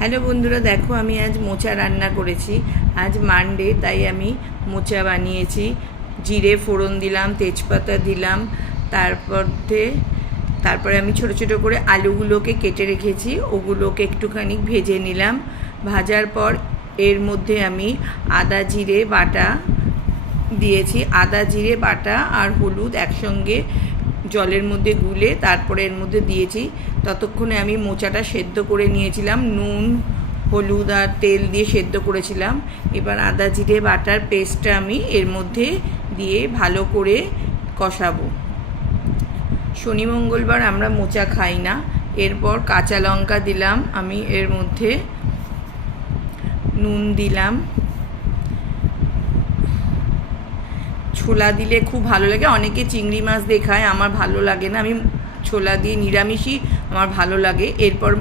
Hello বন্ধুরা, দেখো আমি আজ মোচা রান্না করেছি। আজ মানডে, তাই আমি মোচা বানিয়েছি। জিরে ফোড়ন দিলাম, তেজপাতা দিলাম, তারপরে আমি ছোট ছোট করে আলুগুলোকে কেটে রেখেছি, ওগুলোকে একটুখানি ভেজে নিলাম। ভাজার পর এর মধ্যে আমি আদা জিরে বাটা দিয়েছি। আদা জিরে বাটা আর হলুদ একসঙ্গে জলের মধ্যে গুলে তারপরে এর মধ্যে দিয়েছি। ততক্ষণে আমি মোচাটা সেদ্ধ করে নিয়েছিলাম, নুন হলুদ আর তেল দিয়ে সেদ্ধ করেছিলাম। এবার আদা জিরে বাটার পেস্টটা আমি এর মধ্যে দিয়ে ভালো করে কষাবো। শনি মঙ্গলবার আমরা মোচা খাই না। এরপর কাঁচা লঙ্কা দিলাম আমি, এর মধ্যে নুন দিলাম। ছোলা দিলে খুব ভালো লাগে, অনেকে চিংড়ি মাছ দিয়ে খায়, আমার ভালো লাগে না, আমি ছোলা দিয়ে নিরামিষই আমার ভালো লাগে। এরপর